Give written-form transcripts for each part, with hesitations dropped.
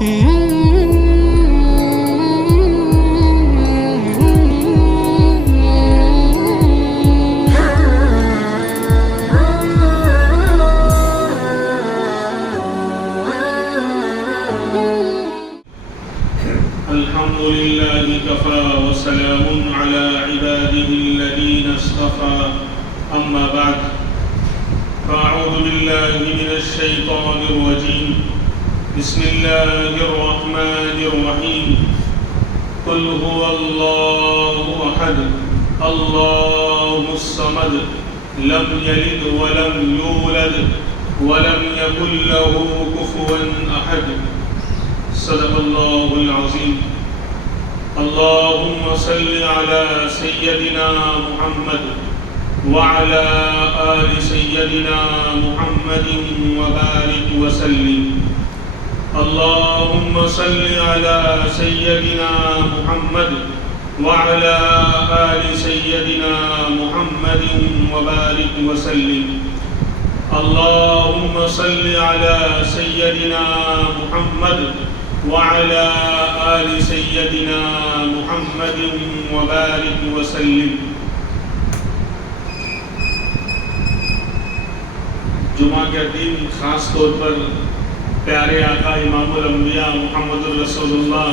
الحمد لله كفى وسلام على عباده الذين اصطفى أما بعد فأعوذ بالله من الشيطان الرجيم بسم الله الرحمن الرحيم قل هو الله أحد الله الصمد لم يلد ولم يولد ولم يكن له كفوا أحد صدق الله العظيم اللهم صل على سيدنا محمد وعلى آل سيدنا محمد وبارك وسلم اللهم صل على سيدنا محمد وعلى آل سيدنا محمد وبارك وسلم اللهم صل على سيدنا محمد وعلى آل سيدنا محمد وبارك وسلم. جمعہ کے دن خاص طور پر پیارے آقا امام الانبیاء محمد الرسول اللہ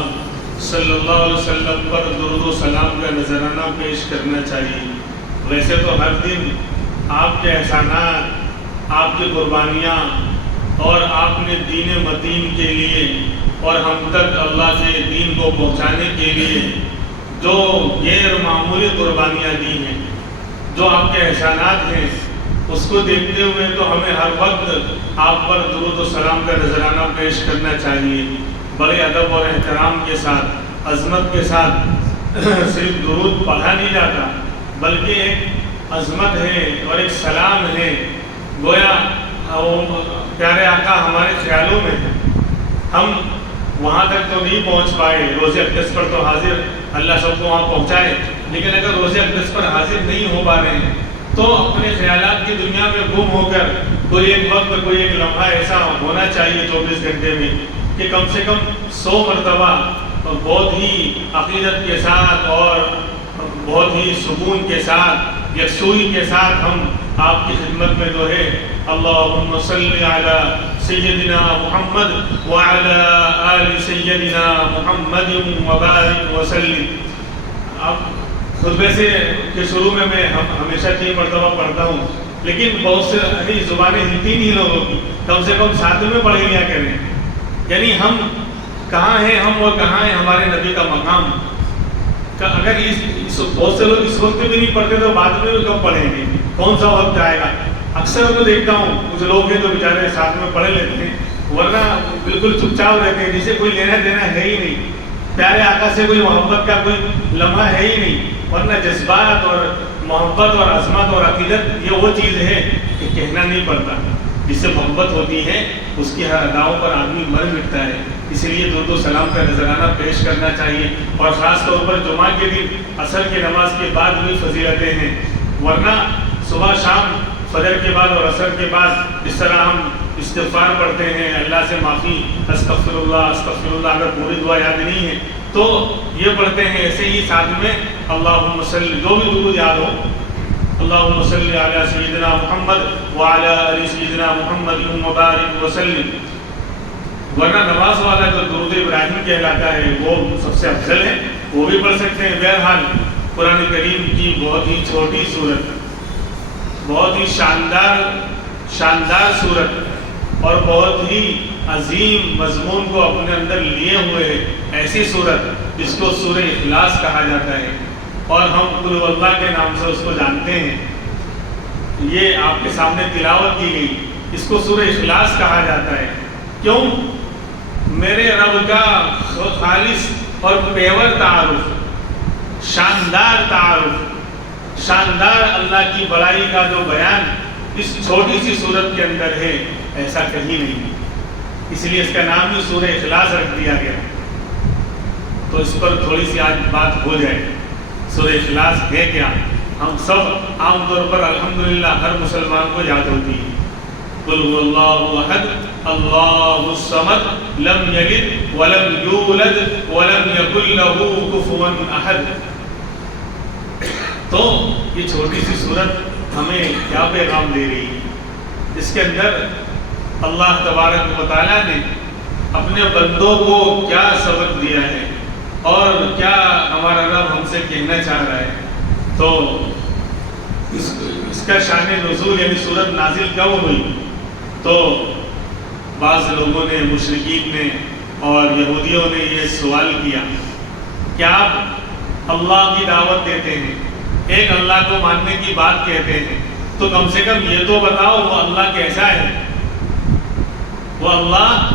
صلی اللہ علیہ وسلم پر درود و سلام کا نذرانہ پیش کرنا چاہیے. ویسے تو ہر دن آپ کے احسانات، آپ کی قربانیاں اور آپ نے دین متین کے لیے اور ہم تک اللہ سے دین کو پہنچانے کے لیے جو غیر معمولی قربانیاں دی ہیں، جو آپ کے احسانات ہیں، اس کو دیکھتے ہوئے تو ہمیں ہر وقت آپ پر درود و سلام کا نذرانہ پیش کرنا چاہیے. بڑے ادب اور احترام کے ساتھ، عظمت کے ساتھ صرف درود پڑھا نہیں جاتا، بلکہ ایک عظمت ہے اور ایک سلام ہے. گویا پیارے آقا ہمارے خیالوں میں ہیں، ہم وہاں تک تو نہیں پہنچ پائے، روزے اقدس پر تو حاضر اللہ سب کو وہاں پہنچائے، لیکن اگر روزے اقدس پر حاضر نہیں ہو پا رہے ہیں تو اپنے خیالات کی دنیا میں گم ہو کر کوئی ایک وقت، کوئی ایک لمحہ ایسا ہونا چاہیے 24 گھنٹے میں کہ کم سے کم 100 مرتبہ بہت ہی عقیدت کے ساتھ اور بہت ہی سکون کے ساتھ، یکسوئی کے ساتھ ہم آپ کی خدمت میں جو ہے اللہم صلی علی سیدنا محمد وعلی آل سیدنا محمد وبارک وسلم. اب خطبے سے کے شروع میں ہمیشہ 3 مرتبہ پڑھتا ہوں، لیکن بہت سے زبانیں ہلتی نہیں لوگوں کی، کم سے کم ساتھ میں پڑھ لیا کریں. یعنی ہم کہاں ہیں ہم اور کہاں ہے ہمارے نبی کا مقام. اگر بہت سے لوگ اس وقت بھی نہیں پڑھتے تو بعد میں بھی کب پڑھیں گے؟ کون سا وقت آئے گا؟ اکثر تو دیکھتا ہوں کچھ لوگ ہیں تو بیچارے ساتھ میں پڑھ لیتے ہیں، ورنہ بالکل چپ چاپ رہتے ہیں، جسے کوئی لینا دینا ہے ہی نہیں. پیارے آقا سے کوئی محبت کا کوئی لمحہ ہے ہی نہیں، ورنہ جذبات اور محبت اور عظمت اور عقیدت یہ وہ چیز ہے کہ کہنا نہیں پڑتا. جس سے محبت ہوتی ہے اس کی ہر اداؤں پر آدمی مر مٹتا ہے. اس لیے درود و سلام کا نذرانہ پیش کرنا چاہیے، اور خاص طور پر جمعہ کے دن عصر کی نماز کے بعد بھی فضیلتیں ہیں. ورنہ صبح شام فجر کے بعد اور عصر کے بعد اس طرح ہم استغفار پڑھتے ہیں، اللہ سے معافی، استغفر اللہ استغفر اللہ. اگر پوری دعا یاد نہیں ہے تو یہ پڑھتے ہیں. ایسے ہی ساتھ میں اللہم صلی، جو بھی درود یاد ہو، اللہم صلی علی سیدنا محمد وعلی آل سیدنا محمد وبارک وسلم. ورنہ نماز والا جو درود ابراہیم کہلاتا ہے وہ سب سے افضل ہے، وہ بھی پڑھ سکتے ہیں. بہرحال قرآن کریم کی بہت ہی چھوٹی صورت، بہت ہی شاندار صورت اور بہت ہی عظیم مضمون کو اپنے اندر لیے ہوئے ایسی صورت جس کو سورہ اخلاص کہا جاتا ہے، اور ہم قل هو اللہ کے نام سے اس کو جانتے ہیں. یہ آپ کے سامنے تلاوت کی گئی، اس کو سورہ اخلاص کہا جاتا ہے. کیوں؟ میرے رب کا خالص اور پیور تعارف، شاندار تعارف، شاندار اللہ کی بڑائی کا جو بیان اس چھوٹی سی صورت کے اندر ہے، ایسا کہیں نہیں. اس لیے اس کا نام بھی سورہ اخلاص رکھ دیا گیا. تو اس پر تھوڑی سی آج بات ہو جائے. سورہ اخلاص ہے کیا؟ ہم سب عام طور پر الحمدللہ ہر مسلمان کو یاد ہوتی ہے. قل هو اللہ احد اللہ الصمد لم یلد ولم یولد ولم یکن لہ کفوا احد۔ تو یہ چھوٹی سی سورت ہمیں کیا پیغام دے رہی ہے؟ اس کے اندر اللہ تبارک و تعالیٰ نے اپنے بندوں کو کیا سبق دیا ہے اور کیا ہمارا رب ہم سے کہنا چاہ رہا ہے۔ تو اس کا شان نزول یعنی سورت نازل کب ہوئی؟ تو بعض لوگوں نے، مشرکین نے اور یہودیوں نے یہ سوال کیا کہ آپ اللہ کی دعوت دیتے ہیں، ایک اللہ کو ماننے کی بات کہتے ہیں، تو کم سے کم یہ تو بتاؤ وہ اللہ کیسا ہے؟ وہ اللہ،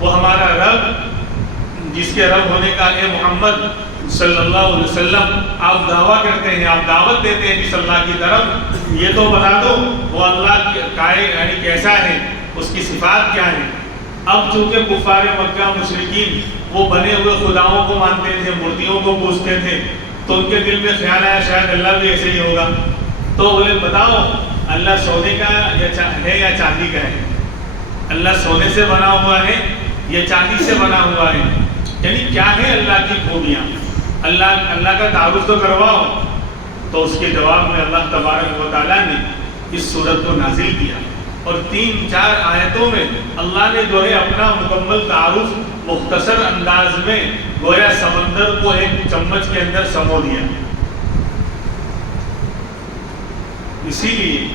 وہ ہمارا رب جس کے رب ہونے کا اے محمد صلی اللہ علیہ وسلم آپ دعویٰ کرتے ہیں، آپ دعوت دیتے ہیں جس اللہ کی طرف، یہ تو بتا دو وہ اللہ یعنی کیسا ہے، اس کی صفات کیا ہے۔ اب چونکہ کفار مکہ مشرکین وہ بنے ہوئے خداؤں کو مانتے تھے، مورتیوں کو پوجتے تھے، تو ان کے دل میں خیال آیا شاید اللہ بھی ایسے ہی ہوگا، تو بولے بتاؤ اللہ سونے کا ہے یا چاندی کا ہے؟ اللہ سونے سے بنا ہوا ہے یا چاندی سے بنا ہوا ہے؟ یعنی کیا ہے اللہ کی خوبیاں؟ اللہ کا تعارف تو کرواؤ۔ تو اس کے جواب میں اللہ تبارک و تعالیٰ نے اس سورت کو نازل کیا، اور 3-4 آیتوں میں اللہ نے جو ہے اپنا مکمل تعارف مختصر انداز میں گویا سمندر کو ایک چمچ کے اندر سمو دیا۔ اسی لیے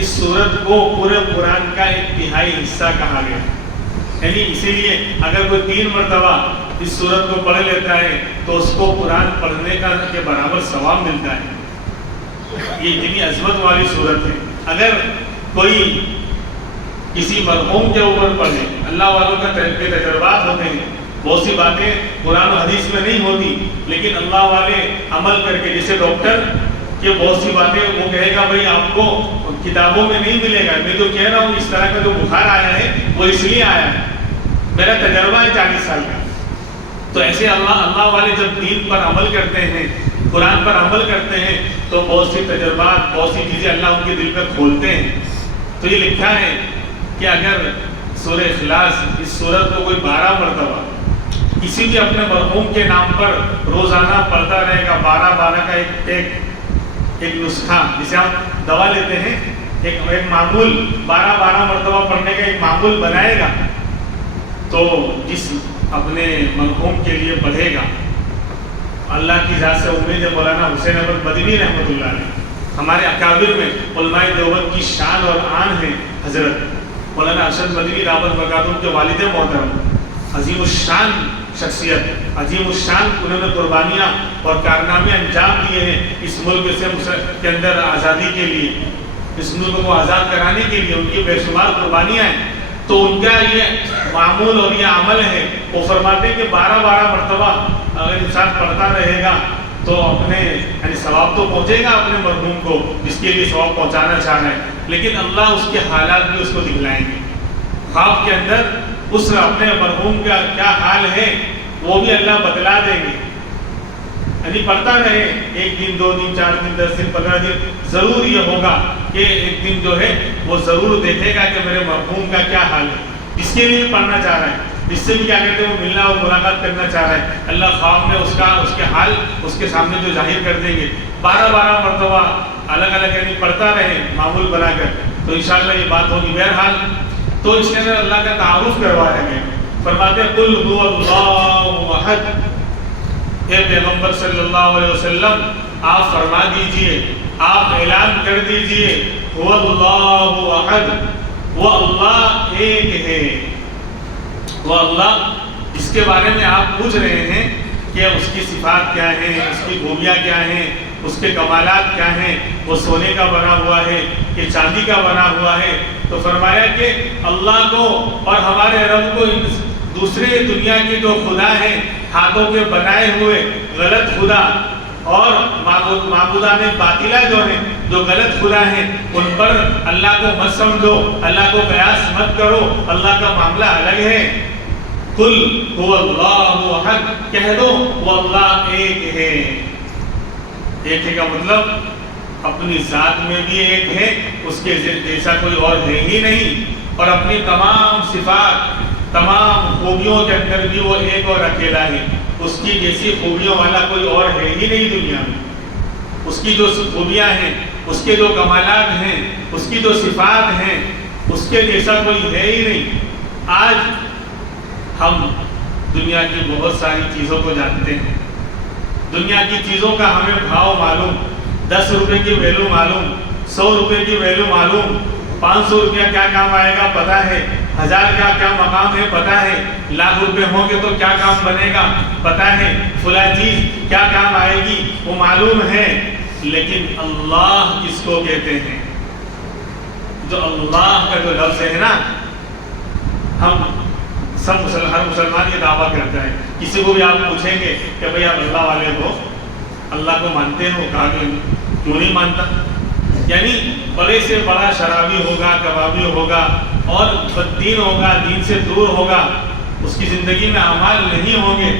اس سورت کو پورے قرآن کا ایک تہائی حصہ کہا گیا، یعنی اسی لیے اگر کوئی 3 مرتبہ اس سورت کو پڑھ لیتا ہے تو اس کو قرآن پڑھنے کا کے برابر ثواب ملتا ہے۔ یہ اتنی عظمت والی سورت ہے۔ اگر کوئی کسی مرحوم کے اوپر پڑھے، اللہ والوں کا تجربات ہوتے ہیں، بہت سی باتیں قرآن و حدیث میں نہیں ہوتی، لیکن اللہ والے عمل کر کے، جیسے ڈاکٹر کہ بہت سی باتیں وہ کہے گا بھائی آپ کو کتابوں میں نہیں ملے گا، میں جو کہہ رہا ہوں اس طرح کا جو بخار آیا ہے وہ اس لیے آیا ہے، میرا تجربہ ہے 40 سال کا۔ تو ایسے اللہ والے جب دین پر عمل کرتے ہیں، قرآن پر عمل کرتے ہیں، تو بہت سی تجربات، بہت سی چیزیں اللہ ان کے دل میں کھولتے ہیں۔ تو یہ لکھا ہے کہ اگر سورہ اخلاص اس سورت کو کوئی 12 مرتبہ کسی بھی اپنے مرحوم کے نام پر روزانہ پڑھتا رہے گا، 12 کا ایک نسخہ، جسے ہم دوا لیتے ہیں، ایک معمول 12 مرتبہ پڑھنے کا ایک معمول بنائے گا، تو جس اپنے مرحوم کے لیے پڑھے گا، اللہ کی ذات سے امید ہے مولانا حسین احمد مدنی رحمۃ اللہ علیہ، ہمارے اکابر میں علماء دیوبند کی شان اور آن ہے، حضرت مولانا ارشد مدنی رحمۃ برکاتہ کے والد محترم، عظیم الشان شخصیت، عظیم الشان انہوں نے قربانیاں اور کارنامے انجام دیے ہیں اس ملک سے کے اندر آزادی کے لیے، اس ملک کو آزاد کرانے کے لیے، ان کی بے شمار قربانیاں ہیں۔ تو ان کا یہ معمول اور یہ عمل ہے، وہ فرماتے ہیں کہ 12 مرتبہ اگر انسان پڑھتا رہے گا تو اپنے یعنی ثواب تو پہنچے گا اپنے مرحوم کو جس کے لیے ثواب پہنچانا چاہ رہے ہیں، لیکن اللہ اس کے حالات بھی اس کو دکھلائیں گے، خواب کے اندر اس اپنے مرحوم کا کیا حال ہے وہ بھی اللہ بتلا دیں گے۔ یعنی پڑھتا رہے، 1 دن 2 دن 4 دن 10 دن 15 دن، ضرور یہ ہوگا کہ ایک دن جو ہے وہ ضرور دیکھے گا کہ میرے مرحوم کا کیا حال ہے، جس کے لیے پڑھنا چاہ رہا ہے، جس سے بھی کیا کہتے ہیں وہ ملنا اور ملاقات کرنا چاہ رہا ہے، اللہ خواب میں اس کے حال اس کے سامنے جو ظاہر کر دیں گے۔ 12 مرتبہ الگ الگ یعنی پڑھتا رہے معمول بنا کر، تو انشاءاللہ یہ بات ہوگی۔ بہرحال تو اس کے اندر اللہ کا تعارف کروایا گیا، فرماتے ہیں قل هو اللہ احد، اے پیغمبر صلی اللہ علیہ وسلم آپ فرما دیجئے، آپ اعلان کر دیجئے، هو اللہ احد، وہ اللہ ایک ہے، وہ اللہ جس کے بارے میں آپ پوچھ رہے ہیں کہ اس کی صفات کیا ہیں، اس کی خوبیاں کیا ہیں، اس کے کمالات کیا ہیں، وہ سونے کا بنا ہوا ہے کہ چاندی کا بنا ہوا ہے، تو فرمایا کہ اللہ کو اور ہمارے رب کو دوسرے دنیا کے جو خدا ہیں، ہاتھوں کے بنائے ہوئے غلط خدا اور معبودان باطلہ جو ہیں، جو غلط خدا ہیں، ان پر اللہ کو مت سمجھو، اللہ کو قیاس مت کرو، اللہ کا معاملہ الگ ہے۔ قل هو اللہ احد، کہہ دو وہ اللہ ایک ہے۔ ایک ہے کا مطلب اپنی ذات میں بھی ایک ہے، اس کے جیسا کوئی اور ہے ہی نہیں، اور اپنی تمام صفات، تمام خوبیوں کے اندر بھی وہ ایک اور اکیلا ہے. اس کی جیسی خوبیوں والا کوئی اور ہے ہی نہیں دنیا میں. اس کی جو خوبیاں ہیں، اس کے جو کمالات ہیں، اس کی جو صفات ہیں، اس کے جیسا کوئی ہے ہی نہیں. آج ہم دنیا کی بہت ساری چیزوں کو جانتے ہیں. دنیا کی چیزوں کا ہمیں بھاؤ معلوم، 10 روپے کی ویلو معلوم، 100 روپے کی ویلو معلوم، 500 روپیہ کیا کام آئے گا پتہ ہے، 1000 کا کیا مقام ہے پتہ ہے، 1,00,000 روپے ہوں گے تو کیا کام بنے گا پتہ ہے، فلاں چیز کیا کام آئے گی وہ معلوم ہے. لیکن اللہ کس کو کہتے ہیں؟ جو اللہ کا جو لفظ ہے نا، ہم ہر مسلمان یہ دعویٰ کرتا ہے. کسی کو بھی آپ پوچھیں گے کہ بھئی آپ اللہ والے ہو، اللہ کو مانتے ہو؟ کہا کہ کیوں نہیں مانتا. یعنی بڑے سے بڑا شرابی ہوگا، کبابی ہوگا اور بددین ہوگا، دین سے دور ہوگا، اس کی زندگی میں اعمال نہیں ہوں گے.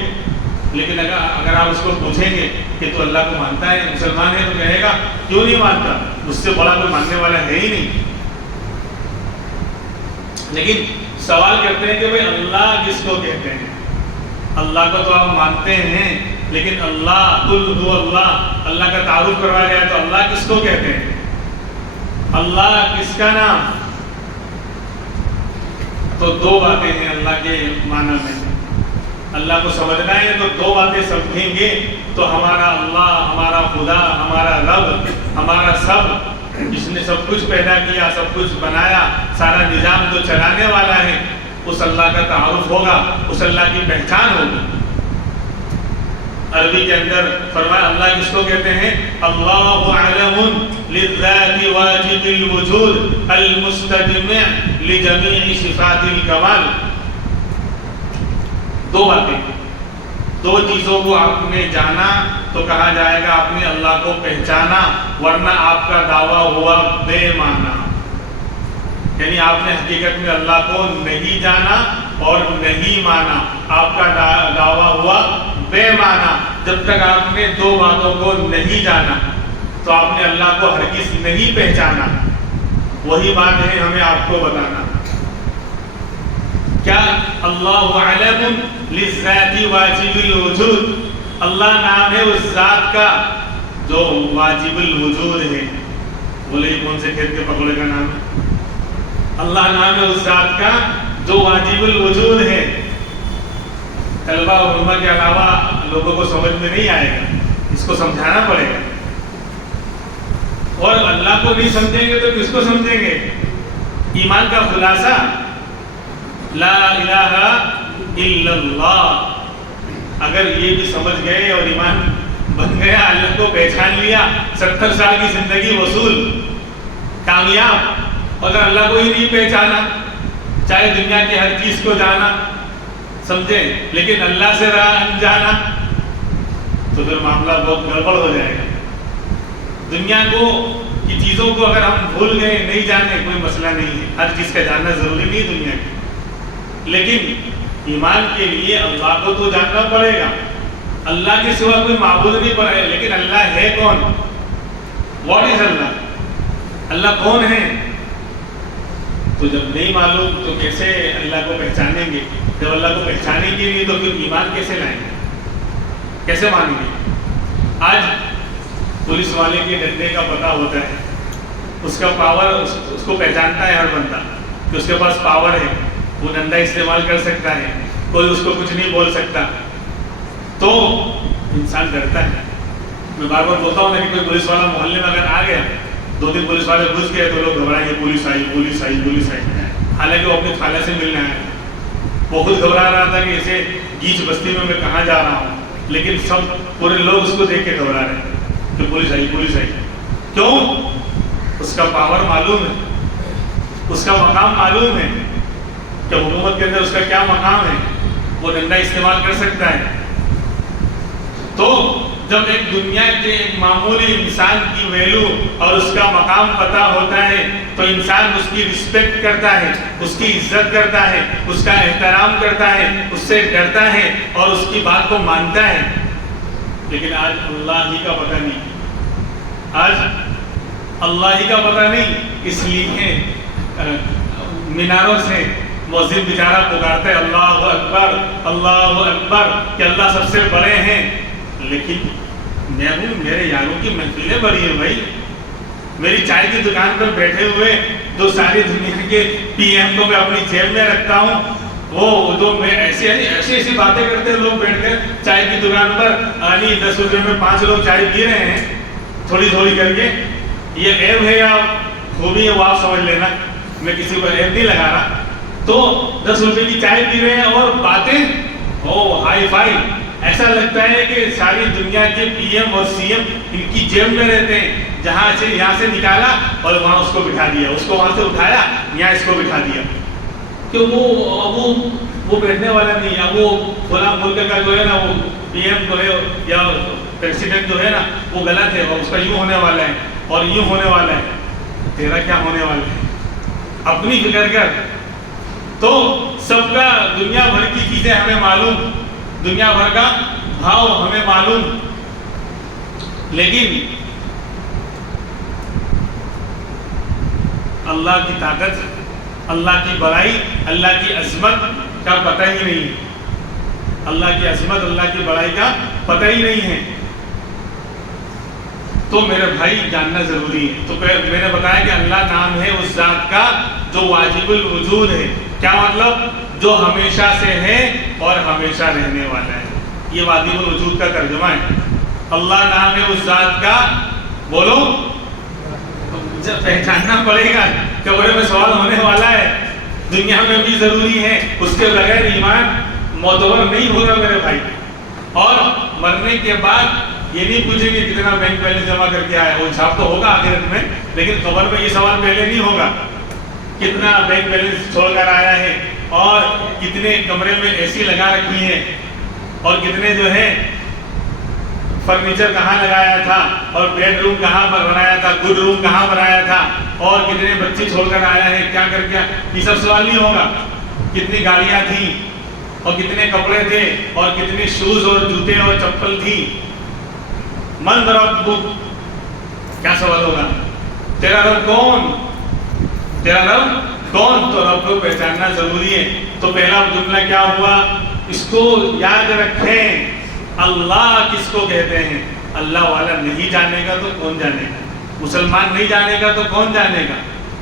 لیکن اگر آپ اس کو پوچھیں گے کہ تو اللہ کو مانتا ہے، مسلمان ہے، تو کہے گا کیوں نہیں مانتا، اس سے بڑا کوئی ماننے والا ہے ہی نہیں. لیکن سوال کرتے ہیں کہ بھئی اللہ کس کو کہتے ہیں؟ اللہ کو تو آپ مانتے ہیں، لیکن اللہ قل هو اللہ، اللہ کا تعارف کروایا جائے تو اللہ کس کو کہتے ہیں؟ اللہ کس کا نام؟ تو 2 باتیں ہیں اللہ کے معنی میں. اللہ کو سمجھنا ہے تو 2 باتیں سمجھیں گے تو ہمارا اللہ، ہمارا خدا، ہمارا رب، ہمارا سب، جس نے سب کچھ پیدا کیا، سب کچھ بنایا، سارا نظام جو چلانے والا ہے، اس اللہ کا تعارف ہوگا، اس اللہ کی پہچان ہوگی. عربی کے اندر فرمایا اللہ کس کو کہتے ہیں؟ اللہ علم للذات واجب الوجود المستجمع لجمیع صفات الکمال. 2 باتیں، 2 چیزوں کو آپ نے جانا تو کہا جائے گا آپ نے اللہ کو پہچانا، ورنہ آپ کا دعویٰ ہوا بے معنی. یعنی آپ نے حقیقت میں اللہ کو نہیں جانا اور نہیں مانا، آپ کا دعویٰ ہوا بے معنی. جب تک آپ نے 2 باتوں کو نہیں جانا تو آپ نے اللہ کو ہرگز نہیں پہچانا. وہی بات ہے ہمیں آپ کو بتانا. کیا اللہ علم للذات واجب الوجود، اللہ نام ہے اس ذات کا جو واجب الوجود ہے. بولے کون سے کھیت کے پکوڑے کا نام ہے؟ اللہ نام ہے اس ذات کا جو واجب الوجود ہے. طلبہ اور علماء کے علاوہ لوگوں کو سمجھ میں نہیں آئے گا، اس کو سمجھانا پڑے گا. اور اللہ کو نہیں سمجھیں گے تو کس کو سمجھیں گے؟ ایمان کا خلاصہ لا الہ الا اللہ. اگر یہ بھی سمجھ گئے اور ایمان بن گیا، اللہ کو پہچان لیا، 70 سال کی زندگی وصول، کامیاب. اگر اللہ کو ہی نہیں پہچانا، چاہے دنیا کی ہر چیز کو جانا، سمجھیں، لیکن اللہ سے راہ انجانا، تو پھر معاملہ بہت گڑبڑ ہو جائے گا. دنیا کی چیزوں کو اگر ہم بھول گئے، نہیں جانے، کوئی مسئلہ نہیں ہے. ہر چیز کا جاننا ضروری نہیں دنیا کی، لیکن ایمان کے لیے اللہ کو تو جاننا پڑے گا. اللہ کے سوا کوئی معبود نہیں پڑے گا. لیکن اللہ ہے کون؟ واٹ از اللہ؟ اللہ کون ہے؟ تو جب نہیں معلوم تو کیسے اللہ کو پہچانیں گے؟ جب اللہ کو پہچانیں گے نہیں تو پھر ایمان کیسے لائیں گے؟ کیسے مانیں گے؟ آج پولیس والے کے ڈنڈے کا پتہ ہوتا ہے، اس کا پاور، اس کو پہچانتا ہے ہر بندہ کہ اس کے پاس پاور ہے، وہ ڈنڈا استعمال کر سکتا ہے، کوئی اس کو کچھ نہیں بول سکتا. تو انسان ڈرتا ہے. میں بار بار بولتا ہوں کہ کوئی پولیس والا محلے میں اگر آ گیا، 2 دن پولیس والے گھس گئے تو لوگ گھبرائیں گے، پولیس آئی پولیس آئی پولیس آئی. حالانکہ وہ اپنی خالہ سے ملنے آیا، وہ خود گھبرا رہا تھا کہ اسے گیچ بستی میں کہاں جا رہا ہوں. لیکن سب پورے لوگ اس کو دیکھ کے گھبرا رہے ہیں کہ پولیس آئی پولیس آئی. کیوں؟ اس کا پاور معلوم ہے، اس کا مقام معلوم ہے کہ حکومت کے اندر اس کا کیا مقام ہے، وہ ڈنڈا استعمال کر سکتا ہے. تو جب ایک دنیا کے ایک معمولی انسان کی ویلو اور اس کا مقام پتہ ہوتا ہے تو انسان اس کی رسپیکٹ کرتا ہے، اس کی عزت کرتا ہے، اس کا احترام کرتا ہے، اس سے ڈرتا ہے اور اس کی بات کو مانتا ہے. لیکن آج اللہ ہی کا پتہ نہیں، آج اللہ ہی کا پتہ نہیں. اس لیے میناروں سے مؤذن بیچارہ پکارتے اللہ اکبر کہ اللہ سب سے بڑے ہیں، لیکن میں ہوں، میرے یاروں کی محفلیں بڑی ہیں بھائی، میری چائے کی دکان پر بیٹھے ہوئے جو ساری دنیا کے پی ایم کو میں اپنی جیب میں رکھتا ہوں، وہ جو میں ایسی باتیں کرتے ہیں لوگ بیٹھ کر چائے کی دکان پر، 10 روپے میں 5 لوگ چائے پی رہے ہیں تھوڑی تھوڑی کر کے. یہ عیب ہے یا خوبی ہے وہ آپ سمجھ لینا، میں کسی کو عیب نہیں لگا رہا. تو 10 روپے کی چائے پی رہے ہیں اور باتیں ہائی فائی، ایسا لگتا ہے کہ ساری دنیا کے پی ایم اور سی ایم ان کی جیب میں رہتے ہیں، جہاں سے یہاں سے نکالا اور وہاں اس کو بٹھا دیا، اس کو وہاں سے اٹھایا یہاں اس کو بٹھا دیا، کہ وہ بیٹھنے والا نہیں ہے. وہ فلاں ملک کا جو ہے نا وہ پی ایم جو ہے یا پریسیڈنٹ جو ہے نا وہ غلط ہے اور اس کا یوں ہونے والا ہے اور یوں ہونے والا ہے. تیرا کیا ہونے والا ہے؟ اپنی فکر کر. تو سب کا دنیا بھر کی چیزیں ہمیں معلوم، دنیا بھر کا بھاؤ ہمیں معلوم، لیکن اللہ کی طاقت، اللہ کی بڑائی، اللہ کی عظمت کا پتہ ہی نہیں ہے. اللہ کی عظمت، اللہ کی بڑائی کا پتہ ہی نہیں ہے. تو میرے بھائی جاننا ضروری ہے. تو میں نے بتایا کہ اللہ نام ہے اس ذات کا جو واجب الوجود ہے. کیا مطلب؟ جو ہمیشہ سے ہے اور ہمیشہ رہنے والا ہے. یہ واجب الوجود کا ترجمہ ہے. اللہ نام ہے اس ذات کا، بولو پہچاننا پڑے گا. قبر میں سوال ہونے والا ہے، دنیا میں بھی ضروری ہے، اس کے بغیر ایمان معتبر نہیں ہوگا میرے بھائی. اور مرنے کے بعد یہ نہیں پوچھیں گے کتنا بینک بیلنس جمع کر کے آیا، وہ حساب تو ہوگا آخرت میں، لیکن قبر میں یہ سوال پہلے نہیں ہوگا کتنا بینک بیلنس چھوڑ کر آیا ہے، اور کتنے کمرے میں اے سی لگا رکھی ہے، اور کتنے جو ہے فرنیچر کہاں لگایا تھا، اور بیڈ روم کہاں پر بنایا تھا، گڈ روم کہاں بنایا تھا، اور کتنے بچے چھوڑ کر آیا ہے، کیا کر کے. یہ سب سوال نہیں ہوگا. کتنی گاڑیاں تھیں اور کتنے کپڑے تھے اور کتنے شوز اور جوتے اور چپل تھی. من ربک، کیا سوال ہوگا؟ تیرا رب کون؟ تیرا رب کون؟ تو رب کو پہچاننا ضروری ہے. تو پہلا جملہ کیا ہوا؟ اس کو یاد رکھیں. اللہ کس کو کہتے ہیں؟ اللہ والا نہیں جانے گا تو کون جانے گا؟ مسلمان نہیں جانے گا تو کون جانے گا؟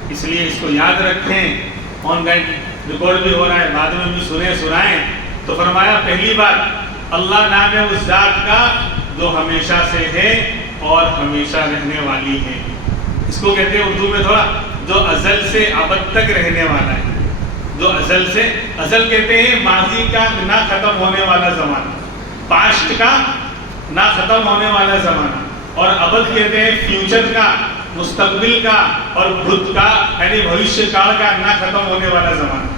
اس لیے اس کو یاد رکھیں. آن لائن ریکارڈ بھی ہو رہا ہے، بعد میں بھی سنائیں. تو فرمایا پہلی بات اللہ نام ہے اس ذات کا جو ہمیشہ سے ہے اور ہمیشہ رہنے والی ہے. اس کو کہتے ہیں اردو میں تھوڑا جو ازل سے ابد تک رہنے والا ہے. جو ازل سے، ازل کہتے ہیں ماضی کا نہ ختم ہونے والا زمانہ، پاسٹ کا نہ ختم ہونے والا زمانہ، اور ابد کہتے ہیں فیوچر کا، مستقبل کا، اور بھوت کا یعنی بھوشیہ کال کا نہ ختم ہونے والا زمانہ.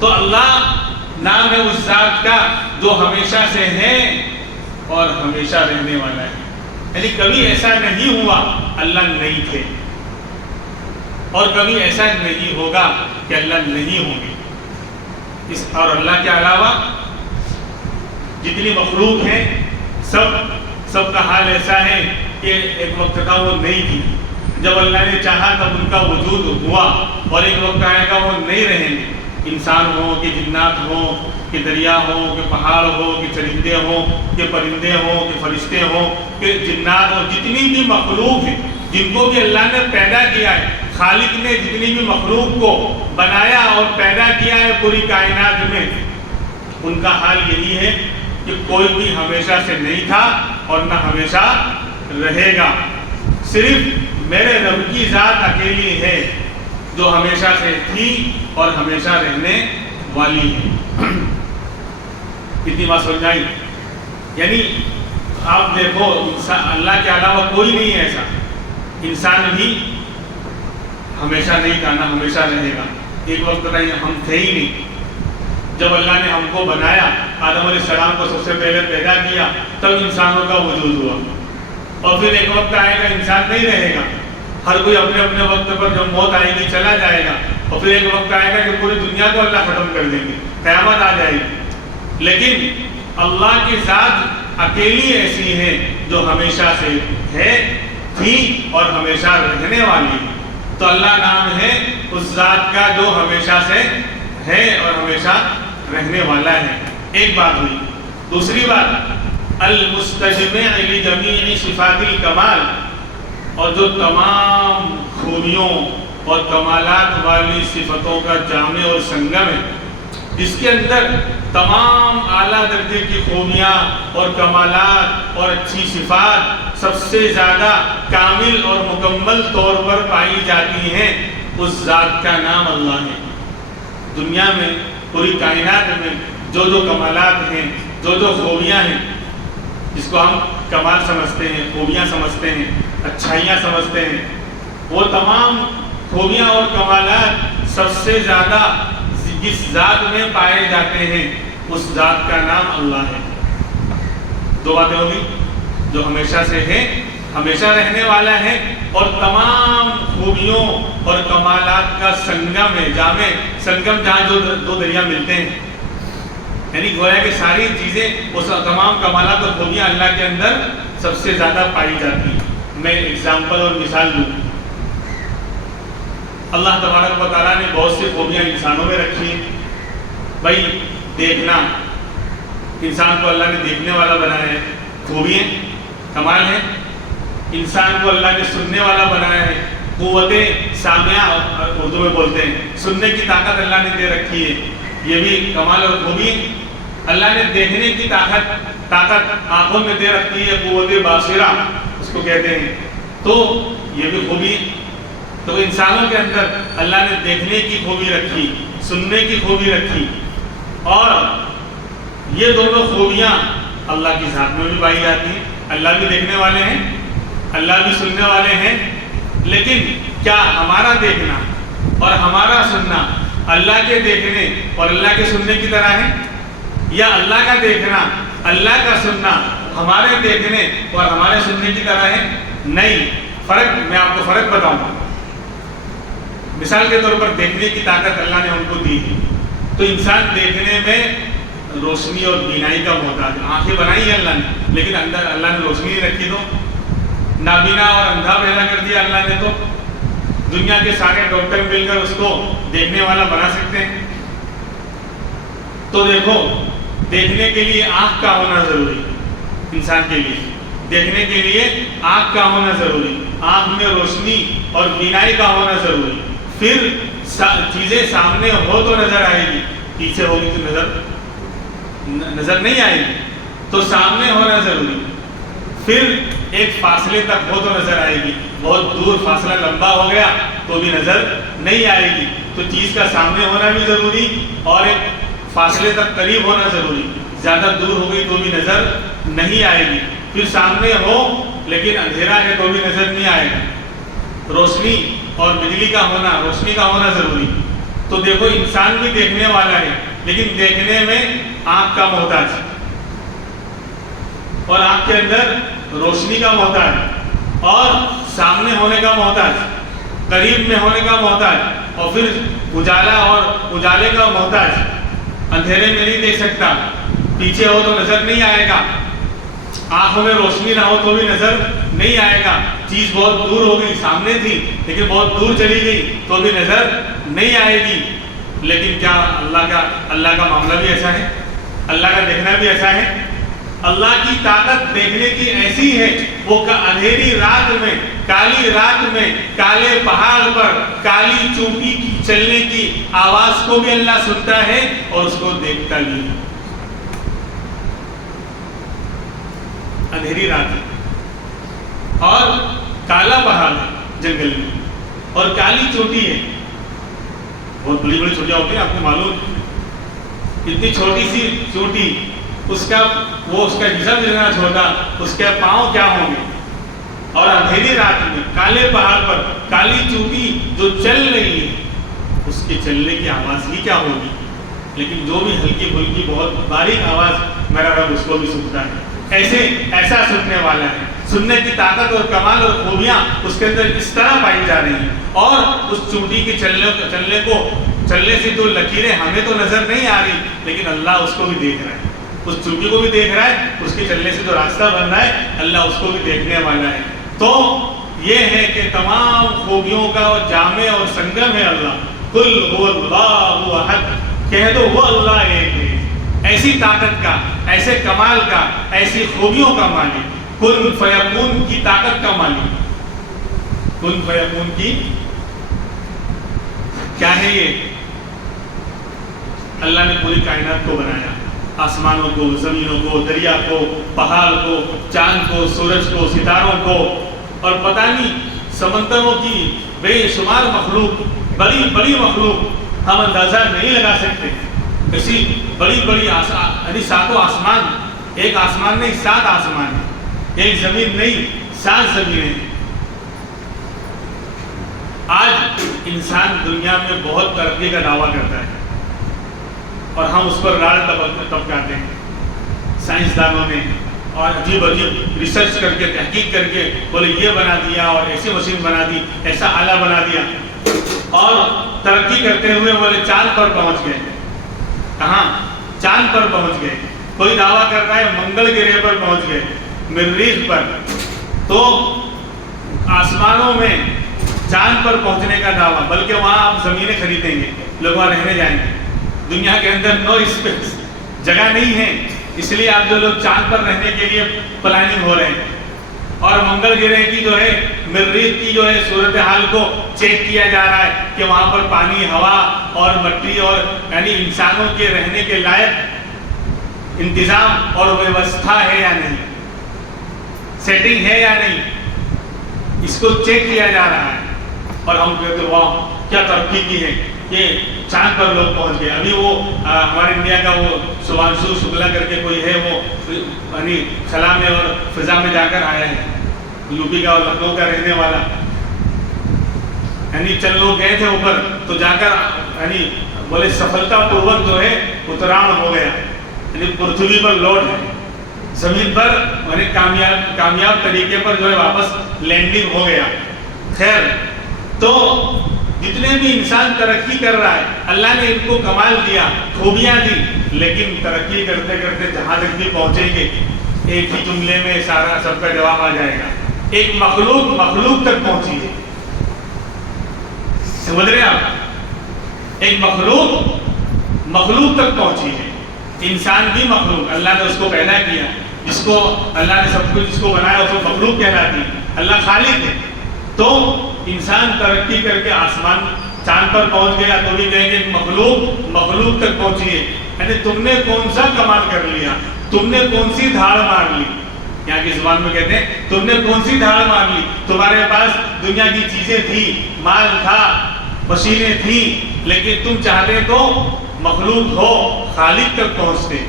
تو اللہ نام ہے اس ذات کا جو ہمیشہ سے ہے اور ہمیشہ رہنے والا ہے. یعنی کبھی ایسا نہیں ہوا اللہ نہیں تھے، اور کبھی ایسا نہیں ہوگا کہ اللہ نہیں ہوں گے. اور اللہ کے علاوہ جتنی مخلوق ہیں سب کا حال ایسا ہے کہ ایک وقت تھا وہ نہیں تھی، جب اللہ نے چاہا تب ان کا وجود ہوا، اور ایک وقت آئے گا وہ نہیں رہیں گے. انسان ہو کہ جنات ہو کہ دریا ہو کہ پہاڑ ہو کہ چرندے ہوں کہ پرندے ہوں کہ فرشتے ہوں کہ جنات ہو، جتنی بھی مخلوق ہیں جن کو بھی اللہ نے پیدا کیا ہے، خالق نے جتنی بھی مخلوق کو بنایا اور پیدا کیا ہے پوری کائنات میں، ان کا حال یہی ہے کہ کوئی بھی ہمیشہ سے نہیں تھا اور نہ ہمیشہ رہے گا. صرف میرے رب کی ذات اکیلی ہے جو ہمیشہ سے تھی اور ہمیشہ رہنے والی ہے. کتنی بات سمجھائی؟ یعنی آپ دیکھو اللہ کے علاوہ کوئی نہیں ہے ایسا. انسان بھی ہمیشہ نہیں تھا نہ ہمیشہ رہے گا. ایک وقت نہیں ہم تھے ہی نہیں. جب اللہ نے ہم کو بنایا، آدم علیہ السلام کو سب سے پہلے پیدا کیا، تب انسانوں کا وجود ہوا. اور پھر ایک وقت آئے گا انسان نہیں رہے گا، ہر کوئی اپنے اپنے وقت پر جب موت آئے گی چلا جائے گا. اور پھر ایک وقت آئے گا کہ پوری دنیا کو اللہ ختم کر دیں گے، قیامت آ جائے گی. لیکن اللہ کی ذات اکیلی ایسی ہے جو ہمیشہ سے ہے، تھی اور ہمیشہ رہنے والی ہے. تو اللہ نام ہے اس ذات کا جو ہمیشہ سے ہے اور ہمیشہ رہنے والا ہے. ایک بات ہوئی. دوسری بات المستجمع لجمیع صفات الکمال، اور جو تمام خوبیوں اور کمالات والی صفتوں کا جامع اور سنگم ہے، جس کے اندر تمام اعلیٰ درجے کی خوبیاں اور کمالات اور اچھی صفات سب سے زیادہ کامل اور مکمل طور پر پائی جاتی ہیں، اس ذات کا نام اللہ ہے. دنیا میں پوری کائنات میں جو جو کمالات ہیں، جو جو خوبیاں ہیں، جس کو ہم کمال سمجھتے ہیں، خوبیاں سمجھتے ہیں، اچھائیاں سمجھتے ہیں، وہ تمام خوبیاں اور کمالات سب سے زیادہ جس ذات میں پائے جاتے ہیں، اس ذات کا نام اللہ ہے. دو باتیں ہوگی، جو ہمیشہ سے ہے، ہمیشہ رہنے والا ہے، اور تمام خوبیوں اور کمالات کا سنگم ہے، جامع سنگم، جہاں جو دو دریا ملتے ہیں. یعنی گویا کہ ساری چیزیں، اس تمام کمالات اور خوبیاں اللہ کے اندر سب سے زیادہ پائی جاتی ہیں. میں ایگزامپل اور مثال دوں. اللہ تبارک و تعالیٰ نے بہت سی خوبیاں انسانوں میں رکھی ہیں. بھائی دیکھنا، انسان کو اللہ نے دیکھنے والا بنایا ہے، خوبی ہے، کمال ہے. انسان کو اللہ نے سننے والا بنایا ہے، قوت سامعہ اردو میں بولتے ہیں، سننے کی طاقت اللہ نے دے رکھی ہے، یہ بھی کمال اور خوبی ہے. اللہ نے دیکھنے کی طاقت آنکھوں میں دے رکھی ہے، قوت باصرہ اس کو کہتے ہیں، تو یہ بھی خوبی ہے. تو انسانوں کے اندر اللہ نے دیکھنے کی خوبی رکھی، سننے کی خوبی رکھی، اور یہ دونوں خوبیاں اللہ کی ذات میں بھی پائی جاتی ہیں. اللہ بھی دیکھنے والے ہیں، اللہ بھی سننے والے ہیں، لیکن کیا ہمارا دیکھنا اور ہمارا سننا اللہ کے دیکھنے اور اللہ کے سننے کی طرح ہے، یا اللہ کا دیکھنا، اللہ کا سننا ہمارے دیکھنے اور ہمارے سننے کی طرح ہے؟ نہیں. فرق، میں آپ کو فرق بتاؤں گا. مثال کے طور پر دیکھنے کی طاقت اللہ نے ہم کو دی ہے، تو انسان دیکھنے میں روشنی اور بینائی کا محتاج ہے. آنکھیں بنائی ہے اللہ نے، لیکن اندر اللہ نے روشنی نہیں رکھی. تو نابینا اور اندھا پیدا کر دیا اللہ نے. تو دنیا کے سارے ڈاکٹر مل کر اس کو دیکھنے والا بنا سکتے ہیں؟ تو دیکھو، دیکھنے کے لیے آنکھ کا ہونا ضروری، انسان کے لیے دیکھنے کے لیے آنکھ کا ہونا ضروری، آنکھ میں روشنی اور بینائی کا ہونا ضروری. پھر چیزیں سامنے ہو تو نظر آئے گی، پیچھے ہوگی تو نظر نہیں آئے گی. تو سامنے ہونا ضروری، پھر ایک فاصلے تک ہو تو نظر آئے گی، بہت دور فاصلہ لمبا ہو گیا تو بھی نظر نہیں آئے گی. تو چیز کا سامنے ہونا بھی ضروری اور ایک فاصلے تک قریب ہونا ضروری. زیادہ دور ہو گئی تو بھی نظر نہیں آئے گی. پھر سامنے ہو لیکن اندھیرا ہے تو بھی نظر نہیں آئے گا. روشنی اور بجلی کا ہونا، روشنی کا ہونا ضروری. تو دیکھو، انسان بھی دیکھنے والا ہے، لیکن دیکھنے میں آنکھ کا محتاج، اور آنکھ کے اندر روشنی کا محتاج، اور سامنے ہونے کا محتاج، قریب میں ہونے کا محتاج، اور پھر اجالا اور اجالے کا محتاج. اندھیرے میں نہیں دیکھ سکتا، پیچھے ہو تو نظر نہیں آئے گا، آنکھوں میں روشنی نہ ہو تو بھی نظر نہیں آئے گا. چیز بہت دور ہو گئی، سامنے تھی لیکن بہت دور چلی گئی تو بھی نظر نہیں آئے گی. لیکن کیا اللہ کا معاملہ بھی ایسا ہے؟ اللہ کا دیکھنا بھی ایسا ہے؟ اللہ کی طاقت دیکھنے کی ایسی ہے، وہ اندھیری رات میں، کالی رات میں، کالے پہاڑ پر کالی چونٹی کی چلنے کی آواز کو بھی اللہ سنتا ہے اور اس کو دیکھتا بھی ہے. اندھیری رات ہے اور کالا پہاڑ ہے جنگل میں، اور کالی چوٹی ہے. بہت بڑی بڑی چوٹیاں ہوتی ہیں، آپ کو معلوم. اتنی چھوٹی سی چوٹی، اس کا جسم جتنا چھوٹا، اس کے پاؤں کیا ہوں گے. اور اندھیری رات میں کالے پہاڑ پر کالی چوٹی جو چل رہی ہے، اس کے چلنے کی آواز ہی کیا ہوگی. لیکن جو بھی ہلکی پھلکی بہت باریک آواز، میرا رب اس کو بھی سنتا ہے. ایسا سننے والا ہے. سننے کی طاقت اور کمال اور خوبیاں اس کے اندر اس طرح پائی جا رہی ہیں. اور اس چونٹی کے چلنے سے جو لکیریں ہمیں تو نظر نہیں آ رہی، لیکن اللہ اس کو بھی دیکھ رہا ہے، اس چونٹی کو بھی دیکھ رہا ہے، اس کے چلنے سے جو راستہ بن رہا ہے اللہ اس کو بھی دیکھنے والا ہے. تو یہ ہے کہ تمام خوبیوں کا جامع اور سنگم ہے اللہ. قل هو اللہ احد، کہہ دو وہ اللہ ایک ہے. ایسی طاقت کا، ایسے کمال کا، ایسی خوبیوں کا مالک، کن فیکون کی طاقت کا مالک. کن فیکون کی کیا ہے یہ؟ اللہ نے پوری کائنات کو بنایا، آسمانوں کو، زمینوں کو، دریا کو، پہاڑ کو، چاند کو، سورج کو، ستاروں کو، اور پتہ نہیں سمندروں کی بے شمار مخلوق، بڑی بڑی مخلوق ہم اندازہ نہیں لگا سکتے. کسی بڑی بڑی یعنی ساتوں آسمان، ایک آسمان نہیں 7 آسمان ہیں، ایک زمین نہیں 7 زمینیں ہیں. آج انسان دنیا میں بہت ترقی کا دعویٰ کرتا ہے اور ہم اس پر راڑ ٹپکاتے ہیں. سائنسدانوں نے اور عجیب عجیب ریسرچ کر کے، تحقیق کر کے بولے یہ بنا دیا اور ایسی مشین بنا دی، ایسا آلہ بنا دیا، اور ترقی کرتے ہوئے بولے چاند پر پہنچ گئے. کہاں؟ چاند پر پہنچ گئے. کوئی دعویٰ کر رہا ہے منگل گرہ پر پہنچ گئے، مریخ پر. تو آسمانوں میں چاند پر پہنچنے کا دعویٰ، بلکہ وہاں آپ زمینیں خریدیں گے، لوگ وہاں رہنے جائیں گے. دنیا کے اندر نو اسپیس، جگہ نہیں ہے، اس لیے آپ جو لوگ چاند پر رہنے کے لیے پلاننگ ہو رہے ہیں. اور منگل گرہ کی جو ہے، مریخ کی جو ہے صورتحال کو چیک کیا جا رہا ہے کہ وہاں پر پانی، ہوا اور مٹی اور یعنی انسانوں کے رہنے کے لائق انتظام اور ویوستھا ہے یا نہیں، سیٹنگ ہے یا نہیں، اس کو چیک کیا جا رہا ہے. اور ہم کہتے ہیں واہ کیا ترقی کی ہے کہ چاند پر لوگ پہنچ گئے. ابھی وہ ہمارے انڈیا کا وہ سبھانشو شکلا کر کے کوئی ہے، وہ یعنی خلا میں اور فضا میں جا کر آیا ہے، یو پی کا اور لکھنؤ کا رہنے والا. یعنی چند لوگ گئے تھے اوپر، تو جا کر یعنی بولے سفلتا پوروک جو ہے اتران ہو گیا، یعنی پرتھوی پر لوٹ ہے، زمین پر یعنی کامیاب طریقے پر جو ہے واپس لینڈنگ ہو گیا. خیر، تو جتنے بھی انسان ترقی کر رہا ہے، اللہ نے ان کو کمال دیا، خوبیاں دی، لیکن ترقی کرتے کرتے جہاں تک بھی پہنچیں گے، ایک ہی جملے میں سارا سب کا جواب آ جائے گا. ایک مخلوق تک پہنچی ہے. سمجھ رہے آپ؟ ایک مخلوق تک پہنچی ہے. انسان بھی مخلوق، اللہ نے اس کو پیدا کیا، جس کو اللہ نے سب کچھ جس کو بنایا اس کو مخلوق کہلاتی. اللہ خالق ہے. تو انسان ترقی کر کے آسمان چاند پر پہنچ گیا تو بھی کہیں گے مخلوق تک پہنچی ہے. یعنی تم نے کون سا کمال کر لیا، تم نے کون سی دھاڑ مار لی. یہاں کی زبان میں کہتے ہیں تم نے کون سی دھاڑ مار لی. تمہارے پاس دنیا کی چیزیں تھی، مال تھا، مشینیں تھیں، لیکن تم چاہتے تو مخلوق ہو، خالق تک پہنچتے،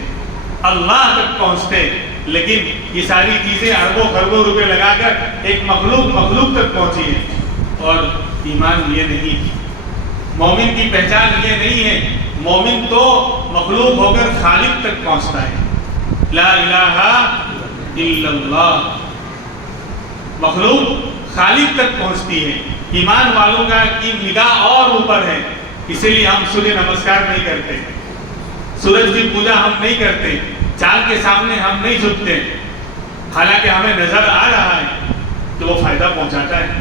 اللہ تک پہنچتے. لیکن یہ ساری چیزیں اربوں خربوں روپے لگا کر ایک مخلوق تک پہنچی ہے. اور ایمان یہ نہیں، مومن کی پہچان یہ نہیں ہے. مومن تو مخلوق ہو کر خالق تک پہنچتا ہے. لا الہ الا اللہ. مخلوق خالق تک پہنچتی ہے. ایمان والوں کا کی نگاہ اور اوپر ہے. اسی لیے ہم سورج نمسکار نہیں کرتے، سورج کی پوجا ہم نہیں کرتے، چاند کے سامنے ہم نہیں جھکتے، حالانکہ ہمیں نظر آ رہا ہے کہ وہ فائدہ پہنچاتا ہے،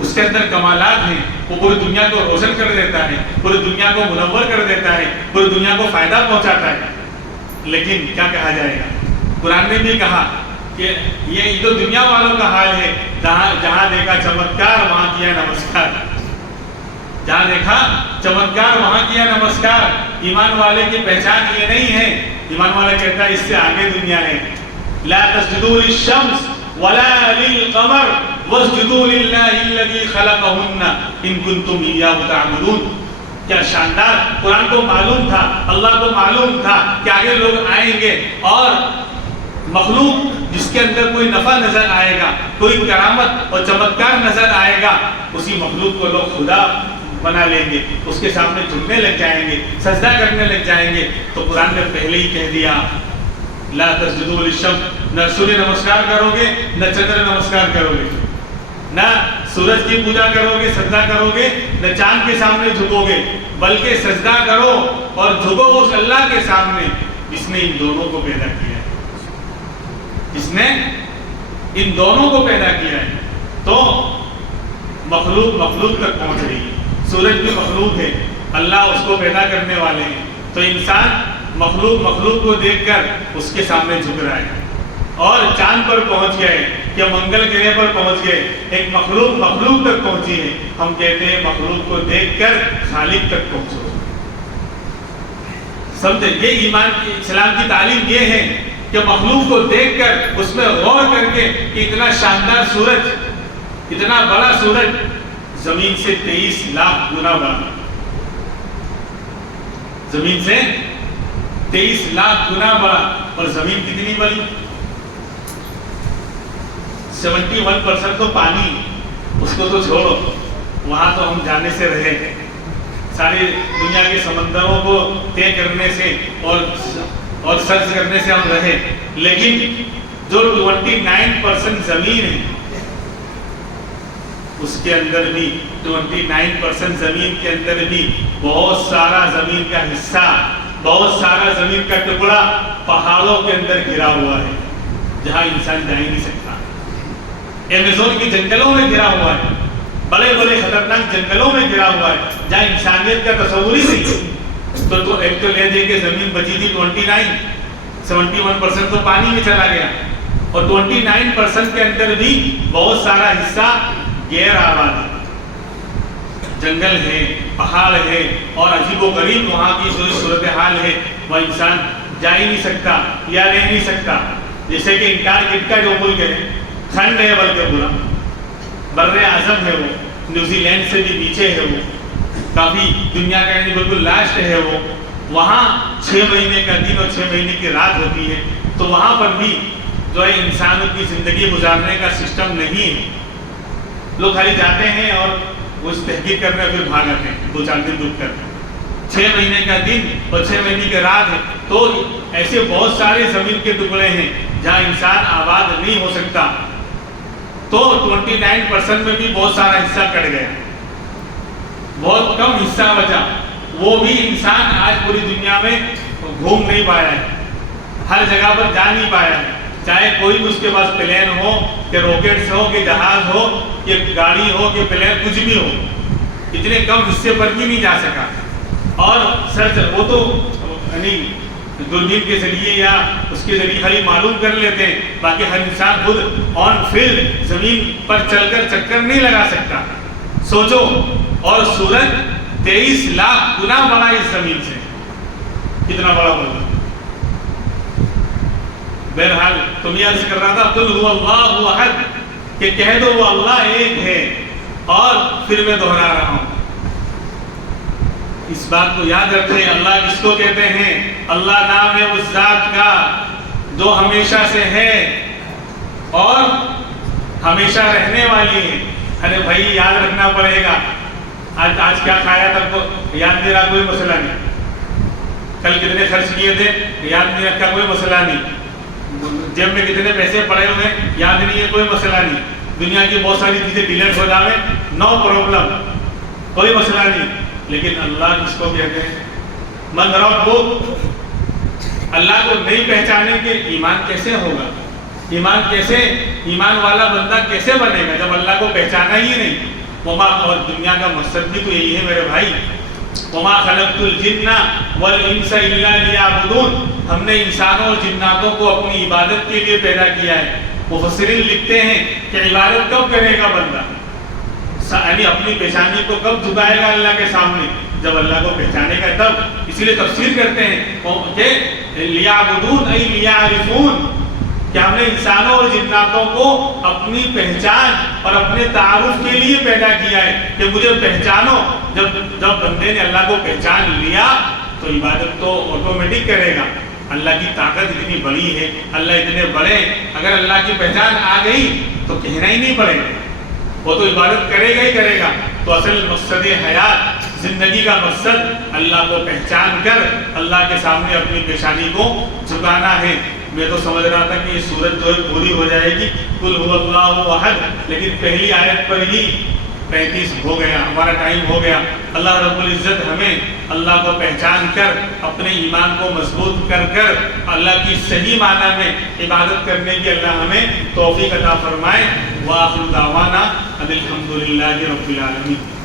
اس کے اندر کمالات ہیں، وہ پوری دنیا کو روشن کر دیتا ہے، پوری دنیا کو منور کر دیتا ہے، پوری دنیا کو فائدہ پہنچاتا ہے. لیکن کیا کہا جائے گا؟ قرآن نے بھی کہا کہ یہ تو دنیا والوں کا حال ہے، جہاں دیکھا چمتکار وہاں کیا نمسکار. جہاں دیکھا چمتکار وہاں کیا نمسکار. ایمان والے کی پہچان یہ نہیں ہے. ایمان والا کہتا ہے اس سے آگے دنیا ہے. لا تسجدوا للشمس ولا للقمر واسجدوا للہ الذی خلقہن ان کنتم ایاہ تعبدون. کیا شاندار! قرآن کو معلوم تھا، اللہ کو معلوم تھا کہ آگے لوگ آئیں گے اور مخلوق جس کے اندر کوئی نفع نظر آئے گا، کوئی کرامت اور چمتکار نظر آئے گا، اسی مخلوق کو لوگ خدا بنا لیں گے، اس کے سامنے جھکنے لگ جائیں گے، سجدہ کرنے لگ جائیں گے. تو قرآن نے پہلے ہی کہہ دیا لا تسجدوا للشمس. نہ سورج نمسکار کرو گے، نہ چندر نمسکار کرو گے، نہ سورج کی پوجا کرو گے، سجدہ کرو گے، نہ چاند کے سامنے جھکو گے، بلکہ سجدہ کرو اور جھکو اس اللہ کے سامنے جس نے ان دونوں کو پیدا کیا ہے، جس نے ان دونوں کو پیدا کیا ہے. تو مخلوق تک پہنچ رہی ہے. سورج بھی مخلوق ہے، اللہ اس کو پیدا کرنے والے ہیں. تو انسان مخلوق کو دیکھ کر اس کے سامنے جھک رہا ہے. اور چاند پر پہنچ گئے یا منگل گرہ پر پہنچ گئے، ایک مخلوق تک پہنچی ہے. ہم کہتے ہیں مخلوق کو دیکھ کر خالق تک پہنچو. سمجھے؟ یہ ایمان اسلام کی تعلیم یہ ہے کہ مخلوق کو دیکھ کر اس میں غور کر کے کہ اتنا شاندار سورج، اتنا بڑا سورج زمین سے 23 لاکھ گنا بڑا، زمین سے 23 لاکھ گنا بڑا. اور زمین کتنی بڑی؟ 71% تو پانی، اس کو تو چھوڑو، وہاں تو ہم جانے سے رہے، ساری دنیا کے سمندروں کو طے کرنے سے اور سرچ کرنے سے ہم رہے. لیکن جو 29% زمین ہے اس کے اندر بھی 29% زمین کے اندر بھی بہت سارا زمین کا حصہ، بہت سارا زمین کا ٹکڑا پہاڑوں کے اندر گھرا ہوا ہے جہاں انسان جا ہی نہیں سکتا. ایمیزون کی جنگلوں میں گھرا ہوا ہے، بڑے بڑے خطرناک جنگلوں میں گھرا ہوا ہے جہاں انسانیت کا تصور ہی نہیں. تو ایک تو لے دے کہ زمین بچی تھی 29، 71% تو پانی میں چلا گیا، اور 29% کے اندر بھی بہت سارا حصہ غیر آباد ہے، جنگل ہے، پہاڑ ہے، اور عجیب و غریب وہاں کی صورتحال ہے. وہ انسان جا ہی نہیں سکتا یا رہ نہیں سکتا. جیسے کہ انٹارکٹیکا کا جو ملک ہے، کھنڈ ہے بلکہ پورا بر اعظم ہے، وہ نیوزی لینڈ سے بھی نیچے ہے، وہ کافی دنیا کا یعنی بالکل لاسٹ ہے. وہ وہاں 6 مہینے کا دن اور 6 مہینے کی رات ہوتی ہے. تو وہاں پر بھی جو ہے انسانوں کی زندگی گزارنے کا سسٹم نہیں ہے. لوگ خالی جاتے ہیں اور اس تحقیق کرنے پھر بھاگ آتے ہیں 2-4 دن رک کر. 6 مہینے کا دن اور 6 مہینے کی رات ہے. تو ایسے بہت سارے زمین کے ٹکڑے ہیں جہاں انسان آباد نہیں ہو سکتا. تو 29% میں بھی بہت سارا حصہ کٹ گیا، بہت کم حصہ بچا. وہ بھی انسان آج پوری دنیا میں گھوم نہیں پایا ہے، ہر جگہ پر جا نہیں پایا ہے. چاہے کوئی بھی اس کے پاس پلین ہو کہ راکٹس ہو کہ جہاز ہو کہ گاڑی ہو کہ پلین، کچھ بھی ہو، اتنے کم حصے پر بھی نہیں جا سکا. اور سرچ وہ تو یعنی دوربین کے ذریعے یا اس کے ذریعے خالی معلوم کر لیتے ہیں، باقی ہر انسان خود آن فیلڈ زمین پر چل کر چکر نہیں لگا سکتا. سوچو، اور سورج 23 لاکھ گنا بڑا اس زمین سے، کتنا بڑا ہوگا. بہرحال تم یہ عرض کر رہا تھا قل هو اللہ احد، کہ کہہ دو وہ اللہ ایک ہے. اور پھر میں دہرا رہا ہوں، اس بات کو یاد رکھیں. اللہ کس کو کہتے ہیں؟ اللہ نام ہے اس ذات کا جو ہمیشہ سے ہے اور ہمیشہ رہنے والی ہے. ارے بھائی یاد رکھنا پڑے گا. آج کیا کھایا تھا کو یاد نہیں رہا، کوئی مسئلہ نہیں. کل کتنے خرچ کیے تھے یاد نہیں رکھا، کوئی مسئلہ نہیں. جیب میں کتنے پیسے پڑے ہوئے یاد نہیں ہے، کوئی مسئلہ نہیں. دنیا کی بہت ساری چیزیں ڈیلیٹ ہو جاویں، نو پرابلم، کوئی مسئلہ نہیں. لیکن اللہ کس کو کہتے ہیں؟ من ربک. اللہ کو نہیں پہچانے کے ایمان کیسے ہوگا؟ ایمان والا بندہ کیسے بنے گا جب اللہ کو پہچانا ہی نہیں؟ اور دنیا کا مقصد بھی تو یہی ہے میرے بھائی. وما خلقت الجن والانس الا لیعبدون. ہم نے انسانوں اور جناتوں کو اپنی عبادت کے لیے پیدا کیا ہے. مفسرین لکھتے ہیں کہ عبادت کب کرے گا بندہ؟ یعنی اپنی پیشانی کو کب جھکائے گا اللہ کے سامنے؟ جب اللہ کو پہچانے کا تب. اسی لیے تفسیر کرتے ہیں کہ لیعبدون ای لیعرفون، کہ ہم نے انسانوں اور جناتوں کو اپنی پہچان اور اپنے تعارف کے لیے پیدا کیا ہے کہ مجھے پہچانو. جب بندے نے اللہ کو پہچان لیا تو عبادت تو آٹومیٹک کرے گا. اللہ کی طاقت اتنی بڑی ہے، اللہ اتنے بڑے، اگر اللہ کی پہچان آ گئی تو کہنا ہی نہیں پڑے گا، وہ تو عبادت کرے گا ہی کرے گا. تو اصل مقصد حیات، زندگی کا مقصد اللہ کو پہچان کر اللہ کے سامنے اپنی پیشانی کو جھکانا ہے. میں تو سمجھ رہا تھا کہ یہ سورت جو ہے پوری ہو جائے گی قل هو اللہ احد، لیکن پہلی آیت پر ہی 35 ہو گیا، ہمارا ٹائم ہو گیا۔ اللہ رب العزت ہمیں اللہ کو پہچان کر اپنے ایمان کو مضبوط کر کر اللہ کی صحیح معنی میں عبادت کرنے کی اللہ ہمیں توفیق عطا فرمائے۔ وآخر دعوانا ان الحمد للہ رب العالمین۔